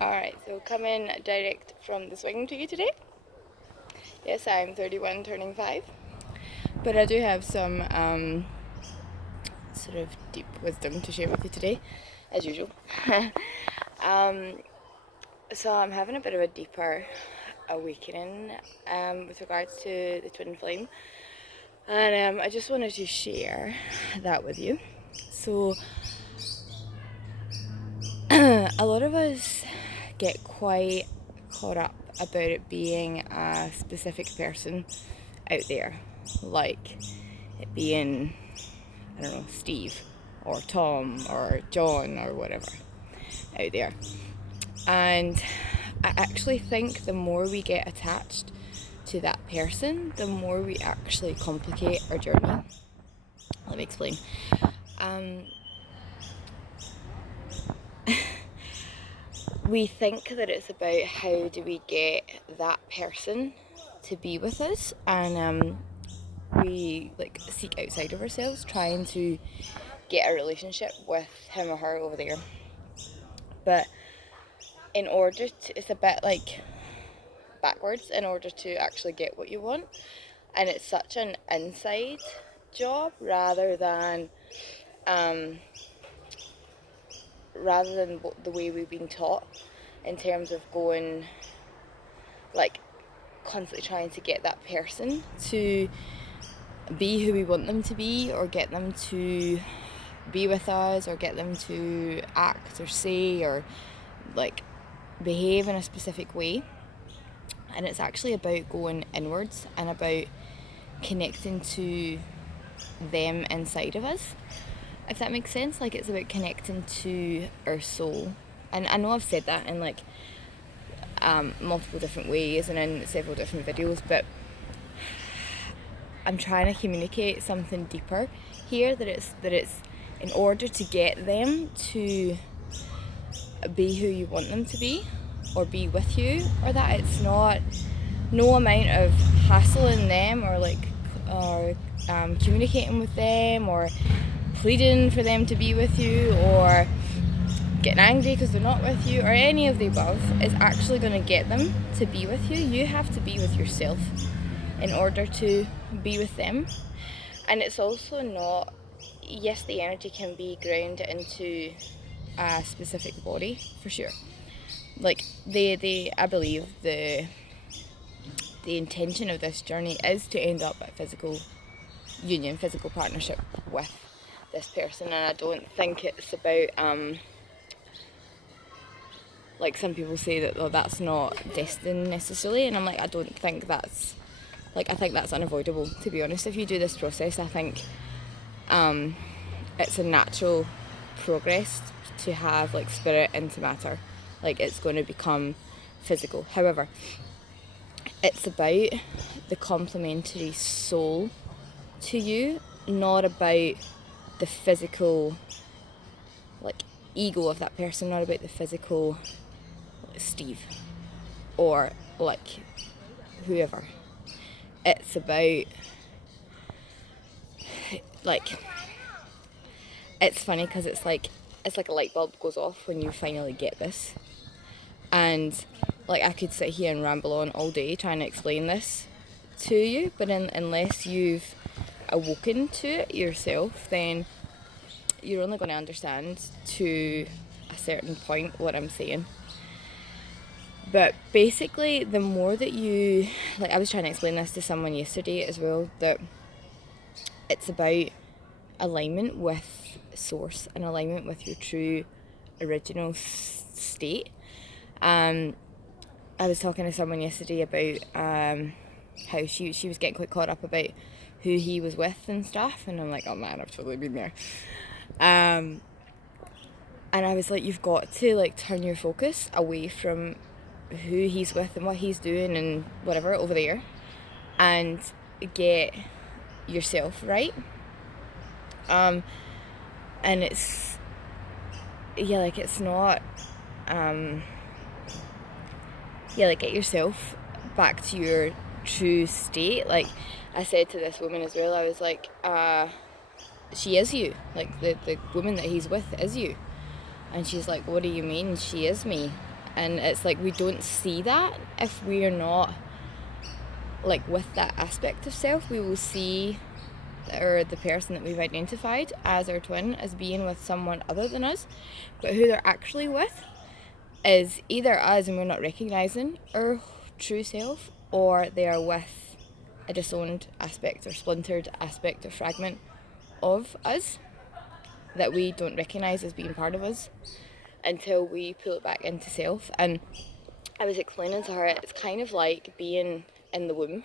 Alright, so coming direct from the swing to you today. Yes, I'm 31, turning 5. But I do have some sort of deep wisdom to share with you today, as usual. um, so I'm having a bit of a deeper awakening with regards to the twin flame. And I just wanted to share that with you. So, a lot of us get quite caught up about it being a specific person out there, like it being, I don't know, Steve or Tom or John or whatever out there. And I actually think the more we get attached to that person, the more we actually complicate our journey. Let me explain. We think that it's about how do we get that person to be with us, and we like seek outside of ourselves trying to get a relationship with him or her over there. But in order to, it's a bit like backwards in order to actually get what you want, and it's such an inside job um, rather than the way we've been taught, in terms of going like constantly trying to get that person to be who we want them to be, or get them to be with us, or get them to act or say or like behave in a specific way. And it's actually about going inwards and about connecting to them inside of us, if that makes sense. Like, it's about connecting to our soul. And I know I've said that in like multiple different ways and in several different videos, but I'm trying to communicate something deeper here, that it's in order to get them to be who you want them to be, or be with you, or that it's not no amount of hassling them or communicating with them or pleading for them to be with you or getting angry because they're not with you or any of the above is actually going to get them to be with you. You have to be with yourself in order to be with them. And it's also not, yes, the energy can be grounded into a specific body for sure. Like I believe the intention of this journey is to end up at physical union, physical partnership with this person. And I don't think it's about like some people say that, oh, that's not destined necessarily, and I'm like, I don't think that's like, I think that's unavoidable, to be honest. If you do this process, I think it's a natural progress to have like spirit into matter. Like, it's going to become physical. However, it's about the complementary soul to you, not about the physical like ego of that person, not about the physical Steve or like whoever. It's about like, it's funny because it's like a light bulb goes off when you finally get this. And like, I could sit here and ramble on all day trying to explain this to you, but unless you've awoken to it yourself, then you're only going to understand to a certain point what I'm saying. But basically, the more that you, like, I was trying to explain this to someone yesterday as well, that it's about alignment with source and alignment with your true original state. I was talking to someone yesterday about how she was getting quite caught up about who he was with and stuff, and I'm like, oh man, I've totally been there. And I was like, you've got to like turn your focus away from who he's with and what he's doing and whatever over there, and get yourself right. And it's, yeah, like, it's not like, get yourself back to your true state. Like, I said to this woman as well, I was like, she is you. Like, the woman that he's with is you. And she's like, what do you mean she is me? And it's like we don't see that if we're not like with that aspect of self. We will see the person that we've identified as our twin as being with someone other than us, but who they're actually with is either us and we're not recognizing our true self, or they are with a disowned aspect or splintered aspect or fragment of us that we don't recognize as being part of us until we pull it back into self. And I was explaining to her, it's kind of like being in the womb.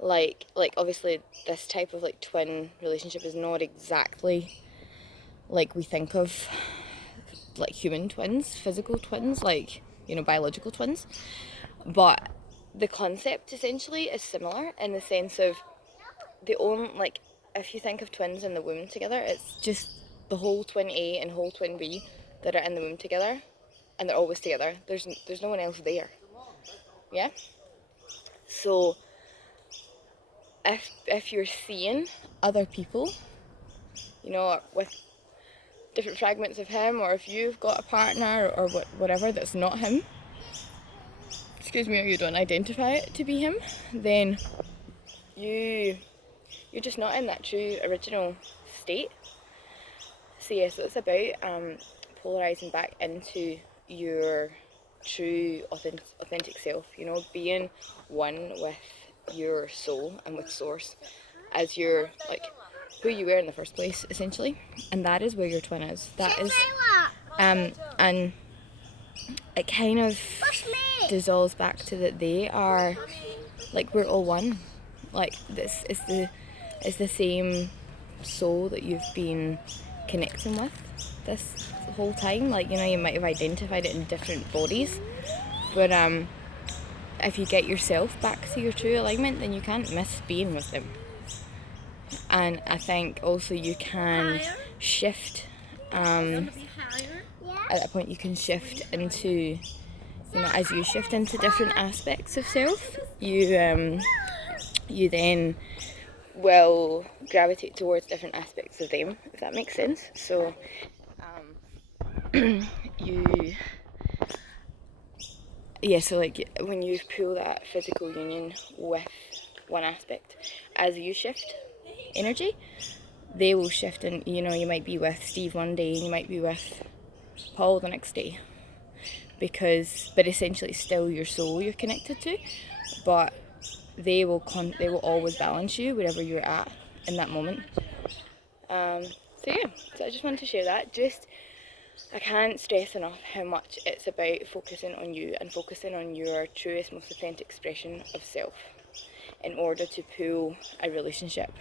Like obviously this type of like twin relationship is not exactly like we think of like human twins, physical twins, like, you know, biological twins, but the concept essentially is similar in the sense of the only, like, if you think of twins in the womb together, it's just the whole twin A and whole twin B that are in the womb together, and they're always together. There's no one else there. Yeah. So if you're seeing other people, you know, with different fragments of him, or if you've got a partner or whatever that's not him, excuse me, or you don't identify it to be him, then you're just not in that true original state. So yeah, so it's about polarizing back into your true authentic self, you know, being one with your soul and with source as your, like, who you were in the first place, essentially. And that is where your twin is. That is and it kind of dissolves back to that they are, like, we're all one. Like, this is the same soul that you've been connecting with this whole time. Like, you know, you might have identified it in different bodies, but if you get yourself back to your true alignment, then you can't miss being with them. And I think also you can shift at that point. You can shift into, you know, as you shift into different aspects of self, you then will gravitate towards different aspects of them, if that makes sense. So so like when you pull that physical union with one aspect, as you shift energy, they will shift. And, you know, you might be with Steve one day and you might be with Paul the next day, but essentially it's still your soul you're connected to, but they will always balance you wherever you're at in that moment. So I just wanted to share that. I can't stress enough how much it's about focusing on you and focusing on your truest, most authentic expression of self in order to pull a relationship.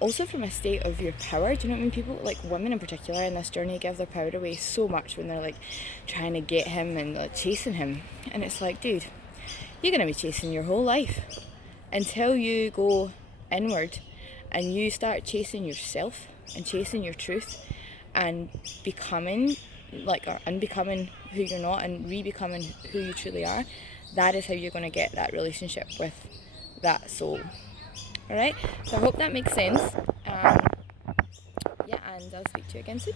Also from a state of your power. Do you know what I mean? People, like women in particular in this journey, give their power away so much when they're like trying to get him and like chasing him. And it's like, dude, you're going to be chasing your whole life until you go inward and you start chasing yourself and chasing your truth and becoming or unbecoming who you're not and re-becoming who you truly are. That is how you're going to get that relationship with that soul. Alright, so I hope that makes sense. And I'll speak to you again soon.